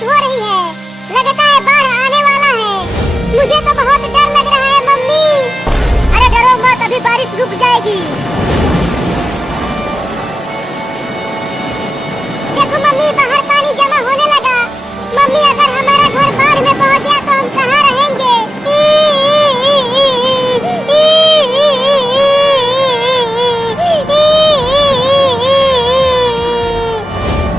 बारिश हो रही है, लगता है बाढ़ आने वाला है। मुझे तो बहुत डर लग रहा है मम्मी। अरे डरो मत, अभी बारिश रुक जाएगी। देखो मम्मी, बाहर पानी जमा होने लगा। मम्मी, अगर हमारा घर बाढ़ में पहुंच गया तो हम कहाँ रहेंगे?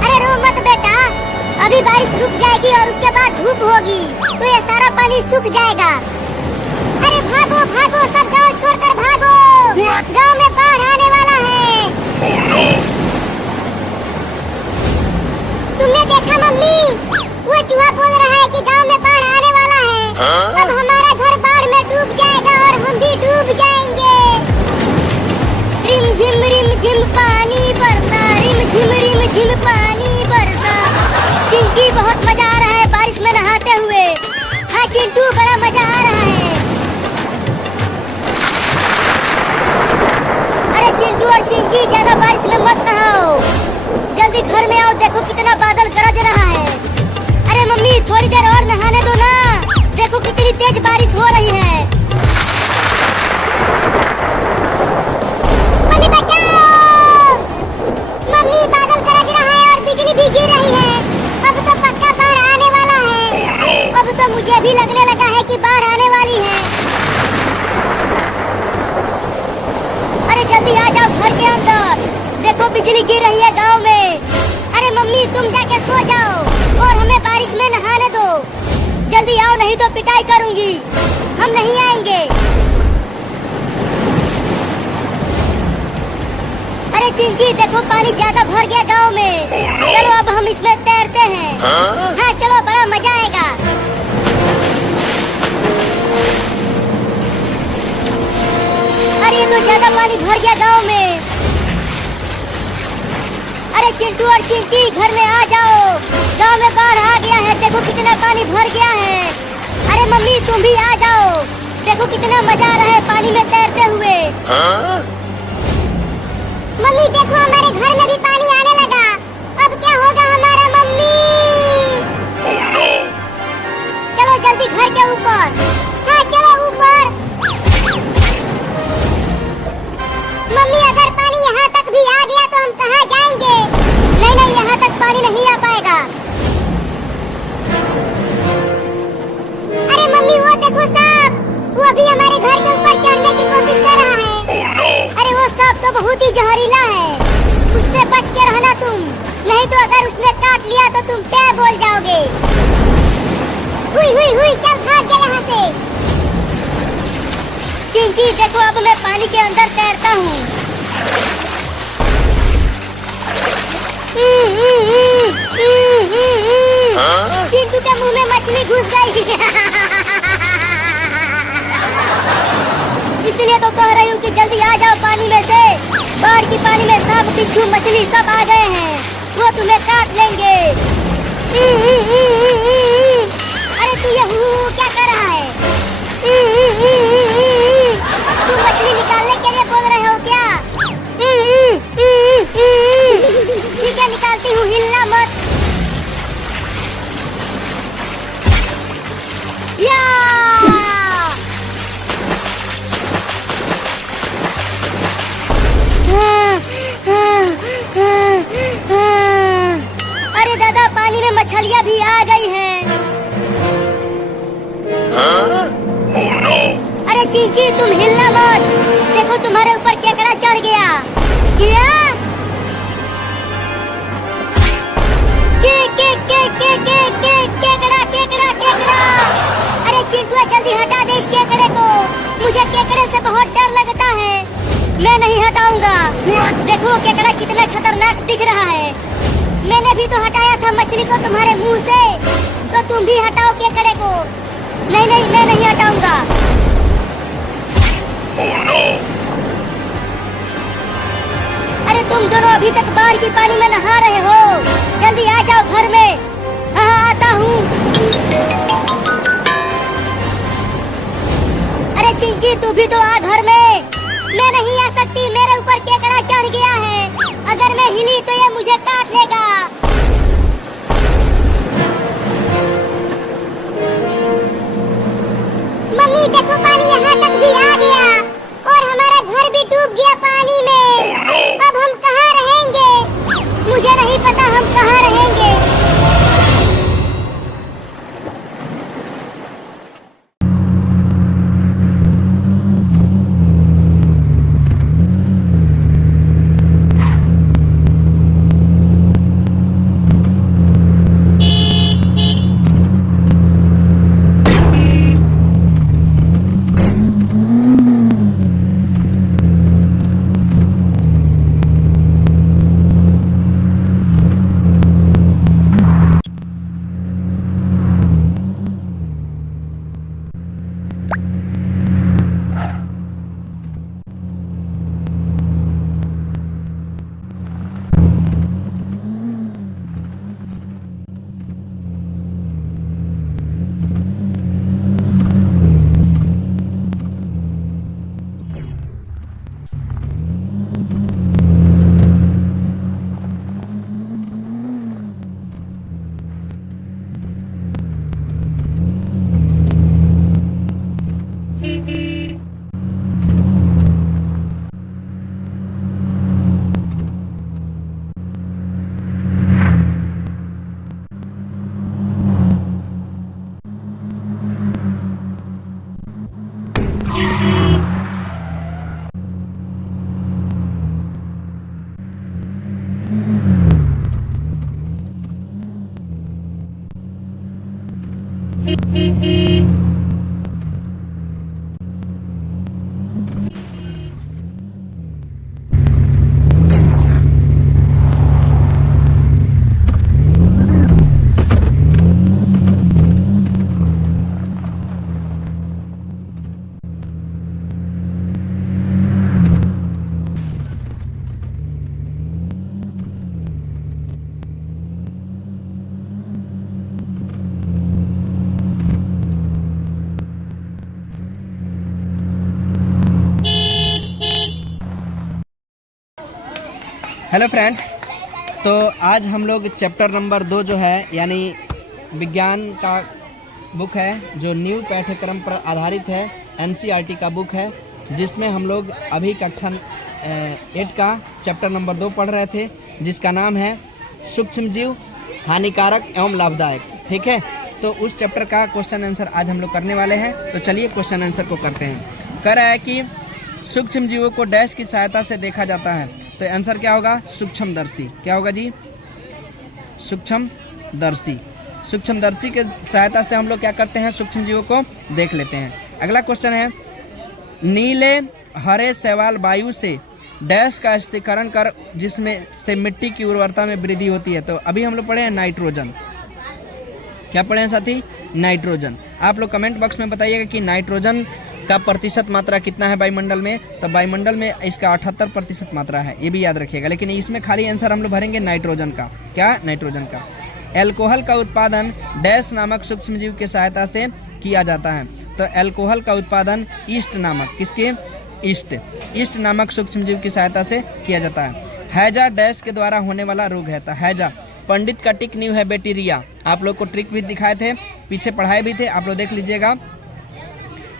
अरे रो मत बेटा, अभी बारिश रुक जाएगी और उसके बाद धूप होगी तो ये सारा पानी सूख जाएगा। अरे भागो भागो, सब गांव छोड़कर भागो। गांव में बाढ़ आने वाला है। तुमने देखा मम्मी, वो चूहा बोल रहा है कि गांव में बाढ़ आने वाला है। अब हमारा घर बाढ़ में डूब जाएगा और हम भी डूब जाएंगे। रिम झिम पानी बरसा, रिम झिम पानी बरसा। चिंकी, बहुत मजा आ रहा है बारिश में नहाते हुए। हाँ चिंटू, बड़ा मजा आ रहा है। अरे चिंटू और चिंकी, ज्यादा बारिश में मत नहाओ, जल्दी घर में आओ। देखो कितना बादल गरज रहा है। अरे मम्मी, थोड़ी देर और नहाने दो ना, देखो कितनी तेज बारिश हो रही है। मम्मी बचाओ, मम्मी बादल गरज रहा है और बिजली भी गिर रही है। अब तो पक्का बाढ़ आने वाला है। अब तो मुझे भी लगने लगा है कि बाढ़ आने वाली है। अरे जल्दी आ जाओ घर के अंदर, देखो बिजली गिर रही है गांव में। अरे मम्मी, तुम जाके सो जाओ और हमें बारिश में नहाने दो। जल्दी आओ, नहीं तो पिटाई करूंगी। हम नहीं आएंगे। अरे चिंकी, देखो पानी ज्यादा भर गया गांव में। चलो अब हम इसमें तैरते हैं। हाँ चलो, बड़ा मजा आएगा। अरे ये तो ज्यादा पानी भर गया गांव में। अरे चिंटू और चिंकी, घर में आ जाओ, गांव में बाढ़ आ गया है। देखो कितना पानी भर गया है। अरे मम्मी, तुम भी आ जाओ, देखो कितना मजा आ रहा है पानी में तैरते हुए। मम्मी देखो, हमारे घर में भी पानी आने लगा। अब क्या होगा हमारा मम्मी? चलो जल्दी घर के ऊपर। हाँ चलो ऊपर। मम्मी, अगर पानी यहाँ तक भी आ गया तो हम कहाँ जाएंगे? नहीं, यहाँ तक पानी नहीं आ पाएगा। अरे मम्मी, वो देखो सांप, वो भी हमारे घर के ऊपर चढ़ने की कोशिश कर रहा है। अरे वो सांप तो बहुत ही जहरीला है, उससे बच के रहना तुम, नहीं तो अगर उसने काट लिया तो तुम क्या बोल जाओगे। हुई, चल भाग जा यहाँ से। चिंकी देखो, अब मैं पानी के अंदर तैरता हूँ। चिंटू के मुंह में मछली घुस गई। इसलिए तो कह रही हूँ कि जल्दी आ जाओ पानी में से। बाढ़ की पानी में सांप, बिच्छू, मछली सब आ गए हैं, वो तुम्हें काट लेंगे। अरे तू ये क्या कर रहा है? तुम मछली निकालने के लिए बोल रहे हो क्या? ठीक है, निकालती हूँ, हिलना मत। या! अरे दादा, पानी में मछलियाँ भी आ गई हैं। अरे चिंकी, तुम हिलना मत, देखो तुम्हारे ऊपर केकड़ा चढ़ गया। क्या? केकड़ा। अरे चिंटू, जल्दी हटा दे इस केकड़े को, मुझे केकड़े से बहुत डर लगता है। मैं नहीं हटाऊंगा। देखो केकड़ा कितना खतरनाक दिख रहा है। मैंने भी तो हटाया था मछली को तुम्हारे मुंह से, तो तुम भी हटाओ केकड़े को। नहीं, मैं नहीं हटाऊंगा। अरे तुम दोनों अभी तक बाढ़ की पानी में नहा रहे हो, जल्दी आ जाओ घर में। हाँ आता हूँ। अरे चिंकी, तू भी तो आ घर में। मैं नहीं आ सकती, मेरे ऊपर केकड़ा चढ़ गया है। अगर मैं हिली तो ये मुझे काट लेगा। हेलो फ्रेंड्स, तो आज हम लोग चैप्टर नंबर 2 जो है यानी विज्ञान का बुक है जो न्यू पाठ्यक्रम पर आधारित है, एनसीईआरटी का बुक है, जिसमें हम लोग अभी कक्षा 8 का चैप्टर नंबर 2 पढ़ रहे थे, जिसका नाम है सूक्ष्मजीव हानिकारक एवं लाभदायक। ठीक है, तो उस चैप्टर का क्वेश्चन आंसर आज हम लोग करने वाले हैं। तो चलिए क्वेश्चन आंसर को करते हैं। कह रहा है कि सूक्ष्म जीवों को डैश की सहायता से देखा जाता है, तो आंसर क्या होगा? सूक्ष्मदर्शी। क्या होगा जी? सूक्ष्मदर्शी। सूक्ष्मदर्शी के सहायता से हम लोग क्या करते हैं? सूक्ष्म जीवों को देख लेते हैं। अगला क्वेश्चन है, नीले हरे शैवाल वायु से डैश का स्थिरीकरण कर जिसमें से मिट्टी की उर्वरता में वृद्धि होती है। तो अभी हम लोग पढ़े हैं नाइट्रोजन। क्या पढ़े हैं साथी? नाइट्रोजन। आप लोग कमेंट बॉक्स में बताइएगा कि नाइट्रोजन का प्रतिशत मात्रा कितना है वायुमंडल में। तो वायुमंडल में इसका 78% मात्रा है, ये भी याद रखिएगा। लेकिन इसमें खाली आंसर हम लोग भरेंगे नाइट्रोजन का। क्या? नाइट्रोजन का। एल्कोहल का उत्पादन डैश नामक सूक्ष्मजीव की सहायता से किया जाता है। तो एल्कोहल का उत्पादन ईस्ट नामक, किसके? ईस्ट नामक सूक्ष्मजीव की सहायता से किया जाता है। हैजा डैश के द्वारा होने वाला रोग है। तो हैजा पंडित का टिक न्यू है बैक्टीरिया। आप लोग को ट्रिक भी दिखाए थे, पीछे पढ़ाए भी थे, आप लोग देख लीजिएगा।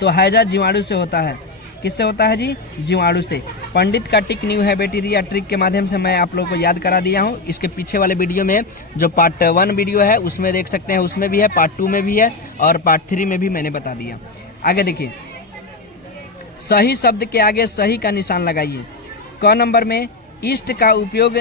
तो हैजा जीवाणु से होता है। किससे होता है जी? जीवाणु से। पंडित का टिक न्यू है बैक्टीरिया ट्रिक के माध्यम से मैं आप लोगों को याद करा दिया हूँ। इसके पीछे वाले वीडियो में जो पार्ट 1 वीडियो है उसमें देख सकते हैं, उसमें भी है, पार्ट 2 में भी है और पार्ट 3 में भी मैंने बता दिया। आगे देखिए, सही शब्द के आगे सही का निशान लगाइए। क नंबर में ईस्ट का उपयोग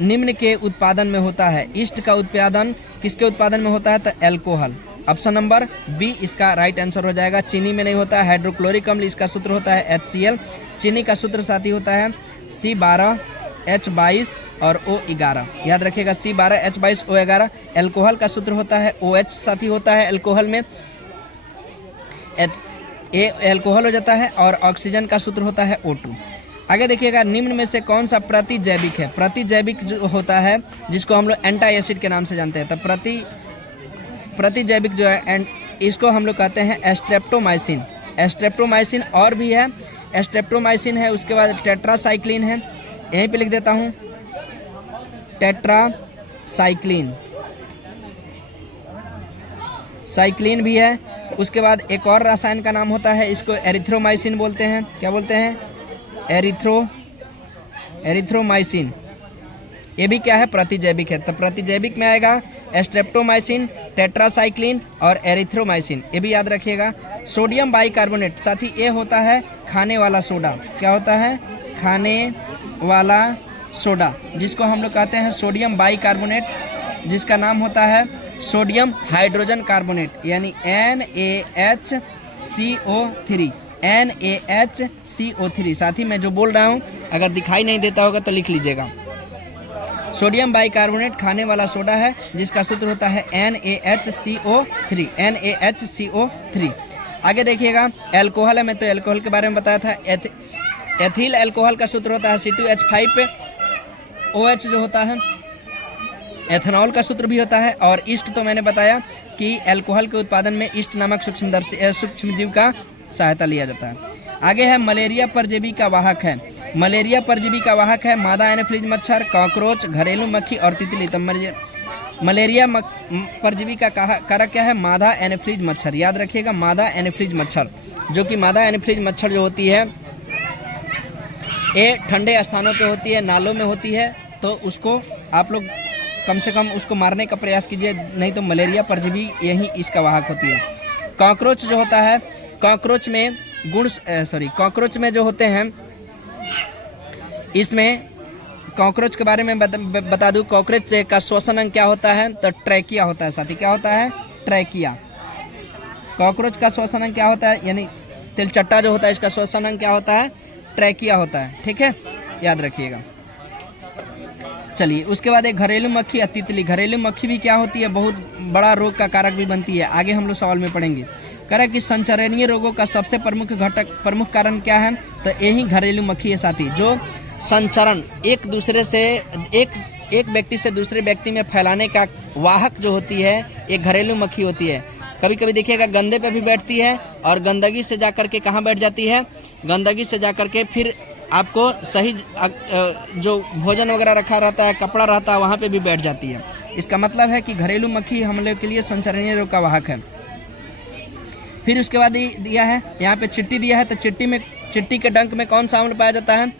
निम्न के उत्पादन में होता है। ईस्ट का उत्पादन किसके उत्पादन में होता है? तो एल्कोहल। ऑप्शन नंबर बी इसका राइट आंसर हो जाएगा। चीनी में नहीं होता है। हाइड्रोक्लोरिक अम्ल, इसका सूत्र होता है HCl। चीनी का सूत्र साथी होता है C12H22 और O11। याद रखिएगा, C12H22 O11। एल्कोहल का सूत्र होता है OH साथी होता है। एल्कोहल में एल्कोहल हो जाता है और ऑक्सीजन का सूत्र होता है O2। आगे देखिएगा, निम्न में से कौन सा प्रतिजैविक है? प्रतिजैविक जो होता है जिसको हम लोग एंटी एसिड के नाम से जानते हैं। तो प्रतिजैविक जो है इसको हम लोग कहते हैं स्ट्रेप्टोमाइसिन। स्ट्रेप्टोमाइसिन और भी है, स्ट्रेप्टोमाइसिन है, उसके बाद टेट्रासाइक्लिन है, यहीं पे लिख देता हूँ, टेट्रासाइक्लिन साइक्लिन भी है। उसके बाद एक और रसायन का नाम होता है, इसको एरिथ्रोमाइसिन बोलते हैं। क्या बोलते हैं? एरिथ्रोमाइसिन। ये भी क्या है? प्रतिजैविक है। तो प्रतिजैविक में आएगा स्ट्रेप्टोमाइसिन, टेट्रासाइक्लिन और एरिथ्रोमाइसिन, ये भी याद रखिएगा। सोडियम बाइकार्बोनेट साथी ये होता है खाने वाला सोडा। क्या होता है? खाने वाला सोडा, जिसको हम लोग कहते हैं सोडियम बाइकार्बोनेट, जिसका नाम होता है सोडियम हाइड्रोजन कार्बोनेट यानी NaHCO3। NaHCO3 साथी मैं जो बोल रहा हूँ अगर दिखाई नहीं देता होगा तो लिख लीजिएगा। सोडियम बाइकार्बोनेट खाने वाला सोडा है जिसका सूत्र होता है NaHCO3। NaHCO3। आगे देखिएगा, एल्कोहल है, मैं तो एल्कोहल के बारे में बताया था। एथिल एल्कोहल का सूत्र होता है C2H5OH जो होता है। एथेनॉल का सूत्र भी होता है। और ईस्ट तो मैंने बताया कि एल्कोहल के उत्पादन में ईस्ट नामक सूक्ष्मजीव का सहायता लिया जाता है। आगे है, मलेरिया परजीवी का वाहक है। मलेरिया परजीवी का वाहक है मादा एनोफिलीज मच्छर, कॉकरोच, घरेलू मक्खी और तितली। तो मलेरिया परजीवी का कारक क्या है? मादा एनोफिलीज मच्छर। याद रखिएगा, मादा एनोफिलीज मच्छर, जो कि मादा एनोफिलीज मच्छर जो होती है ये ठंडे स्थानों पे होती है, नालों में होती है। तो उसको आप लोग कम से कम उसको मारने का प्रयास कीजिए, नहीं तो मलेरिया परजीवी यही इसका वाहक होती है। कॉकरोच जो होता है, कॉकरोच में जो होते हैं, इसमें कॉकरोच के बारे में बता दूं, कॉकरोच का श्वसन अंग क्या होता है? तो ट्रैकिया होता है साथी। क्या होता है? ट्रैकिया। कॉकरोच का श्वसन अंग क्या होता है? यानी तिलचट्टा जो होता है इसका श्वसन अंग क्या होता है? ट्रैकिया होता है। ठीक है, याद रखिएगा। चलिए, उसके बाद एक घरेलू मक्खी या तितली। घरेलू मक्खी भी क्या होती है? बहुत बड़ा रोग का कारक भी बनती है। आगे हम लोग सवाल में पढ़ेंगे। कह रहा है कि संचरणीय रोगों का सबसे प्रमुख कारण क्या है? तो यही घरेलू मक्खी है साथी, जो संचरण एक व्यक्ति से दूसरे व्यक्ति में फैलाने का वाहक जो होती है, एक घरेलू मक्खी होती है। कभी कभी देखिएगा गंदे पे भी बैठती है और गंदगी से जाकर के कहाँ बैठ जाती है? गंदगी से जाकर के फिर आपको सही जो भोजन वगैरह रखा रहता है, कपड़ा रहता है, वहाँ पे भी बैठ जाती है। इसका मतलब है कि घरेलू मक्खी हमले के लिए संचरणीय रोग का वाहक है। फिर उसके बाद दिया है यहाँ पे चिट्टी दिया है, तो चिट्टी के डंक में कौन सा अम्ल पाया जाता है?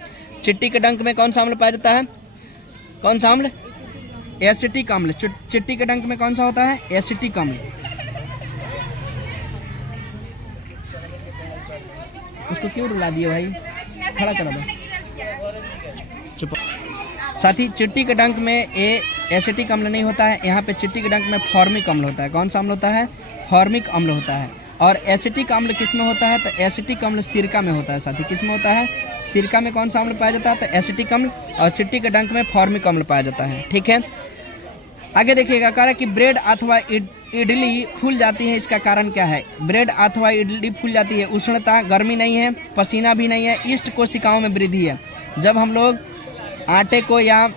चिट्टी के डंक में कौन सा अम्ल पाया जाता है? कौन सा अम्ल? एसिटिक अम्ल। चिट्टी के डंक में कौन सा होता है? एसिटिक अम्ल। उसको क्यों रुला दिए भाई? खड़ा करा दो, चुप। साथी, चिट्टी के डंक में एसिटिक अम्ल नहीं होता है, यहाँ पे चिट्टी के डंक में फॉर्मिक अम्ल होता है। कौन सा अम्ल होता है? फॉर्मिक अम्ल होता है। और एसिटिक अम्ल किस में होता है? तो एसिटिक अम्ल सिरका में होता है। साथी, किस में होता है? सिरका में कौन सा अम्ल पाया जाता है? तो एसिटिक अम्ल। और चिट्टी के डंक में फॉर्मिक अम्ल पाया जाता है। ठीक है, आगे देखिएगा, कह रहा है कि ब्रेड अथवा इडली फूल जाती है, इसका कारण क्या है? ब्रेड अथवा इडली फूल जाती है, उष्णता, गर्मी नहीं है, पसीना भी नहीं है, ईस्ट कोशिकाओं में वृद्धि है। जब हम लोग आटे को या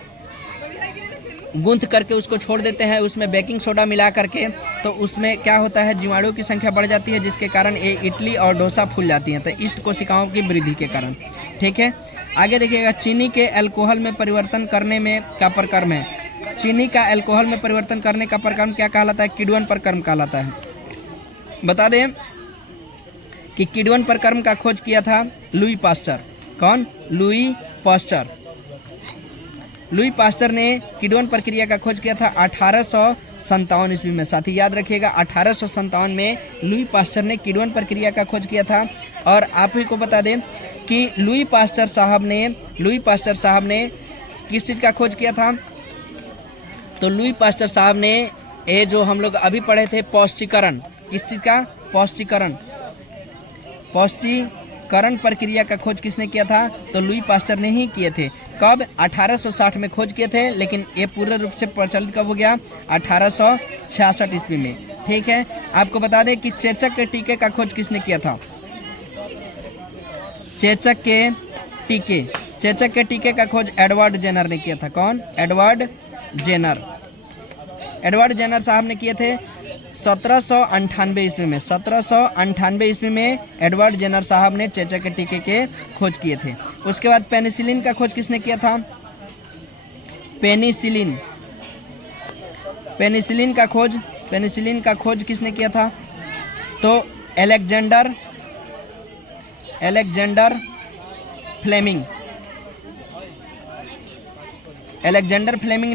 गूंथ करके उसको छोड़ देते हैं, उसमें बेकिंग सोडा मिला करके, तो उसमें क्या होता है? जीवाणुओं की संख्या बढ़ जाती है, जिसके कारण ये इडली और डोसा फूल जाती हैं, तो ईस्ट कोशिकाओं की वृद्धि के कारण। ठीक है, आगे देखिएगा, चीनी के अल्कोहल में परिवर्तन करने में का प्रक्रम है। चीनी का अल्कोहल में परिवर्तन करने का प्रक्रम क्या कहलाता है? किण्वन प्रक्रम कहलाता है। बता दें कि किण्वन प्रक्रम का खोज किया था लुई पास्चर। कौन? Louis Pasteur. लुई पास्चर ने किण्वन प्रक्रिया का खोज किया था 1857 ईस्वी में। साथी, याद रखिएगा, 1857 में लुई पास्चर ने किण्वन प्रक्रिया का खोज किया था। और आप ही को बता दें कि लुई पास्चर साहब ने किस चीज़ का खोज किया था? तो लुई पास्चर साहब ने ये जो हम लोग अभी पढ़े थे, पौष्टिकरण। किस चीज़ का? पौष्टिकरण। पौष्टिकरण प्रक्रिया का खोज किसने किया था? तो लुई पास्चर ने ही किए थे। कब? 1860 में खोज किए थे, लेकिन ये पूर्ण रूप से प्रचलित कब हो गया? 1866 ईस्वी में। ठीक है, आपको बता दें कि चेचक के टीके का खोज किसने किया था? चेचक के टीके का खोज एडवर्ड जेनर ने किया था। कौन? एडवर्ड जेनर साहब ने किए थे 1798 ईस्वी में। 1798 ईस्वी में एडवर्ड जेनर साहब ने चेचक के टीके के खोज किए थे। उसके बाद पेनिसिलिन का खोज किसने किया था? पेनिसिलिन का खोज किसने किया था? तो अलेक्जेंडर फ्लेमिंग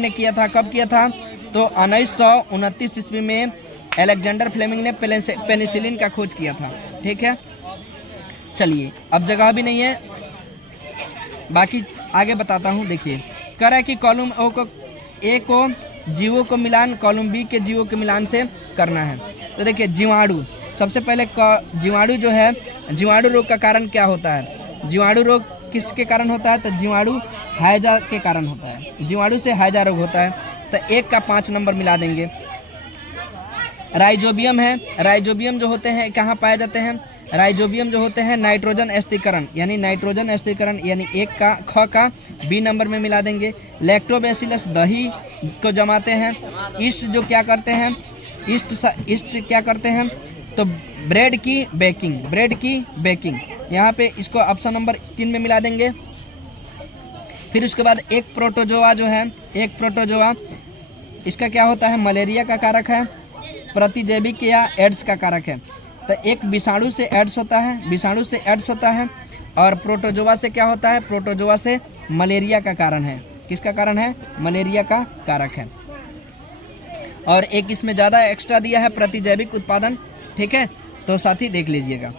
ने किया था। कब किया था? तो 1929 ईस्वी में अलेक्जेंडर फ्लेमिंग ने पेनिसिलिन का खोज किया था। ठीक है, चलिए, अब जगह भी नहीं है, बाकी आगे बताता हूँ। देखिए, कह रहा है कि कॉलम ए को जीवों को मिलान कॉलम बी के जीवों के मिलान से करना है। तो देखिए, जीवाणु, सबसे पहले जीवाणु जो है, जीवाणु रोग का कारण क्या होता है? जीवाणु रोग किसके कारण होता है? तो जीवाणु हैजा के कारण होता है। जीवाणु से हैजा रोग होता है। तो 1 का 5 नंबर मिला देंगे। राइजोबियम है। राइजोबियम जो होते हैं कहाँ पाए जाते हैं? राइजोबियम जो होते हैं नाइट्रोजन स्थिरीकरण, यानी 1 का ख का बी नंबर में मिला देंगे। लैक्टोबैसिलस दही को जमाते हैं। ईस्ट जो क्या करते हैं? ईस्ट क्या करते हैं? तो ब्रेड की बेकिंग, यहाँ पे इसको ऑप्शन नंबर 3 में मिला देंगे। फिर उसके बाद एक प्रोटोजोआ जो है, इसका क्या होता है? मलेरिया का कारक है, प्रतिजैविक या एड्स का कारक है। तो एक विषाणु से एड्स होता है, और प्रोटोजोआ से क्या होता है? प्रोटोजोआ से मलेरिया का कारण है। किसका कारण है? मलेरिया का कारक है। और एक इसमें ज़्यादा एक्स्ट्रा दिया है, प्रतिजैविक उत्पादन। ठीक है, तो साथी देख लीजिएगा।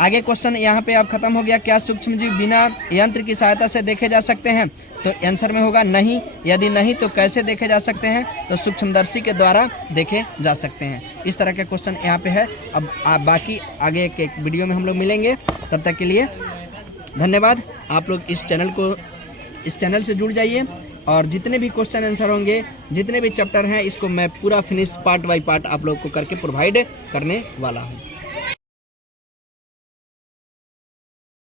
आगे क्वेश्चन यहाँ पे अब खत्म हो गया। क्या सूक्ष्मजीव बिना यंत्र की सहायता से देखे जा सकते हैं? तो आंसर में होगा नहीं। यदि नहीं तो कैसे देखे जा सकते हैं? तो सूक्ष्मदर्शी के द्वारा देखे जा सकते हैं। इस तरह के क्वेश्चन यहाँ पे है। अब बाकी आगे के वीडियो में हम लोग मिलेंगे। तब तक के लिए धन्यवाद। आप लोग इस चैनल से जुड़ जाइए, और जितने भी क्वेश्चन आंसर होंगे, जितने भी चैप्टर हैं, इसको मैं पूरा फिनिश पार्ट बाय पार्ट आप लोग को करके प्रोवाइड करने वाला हूँ।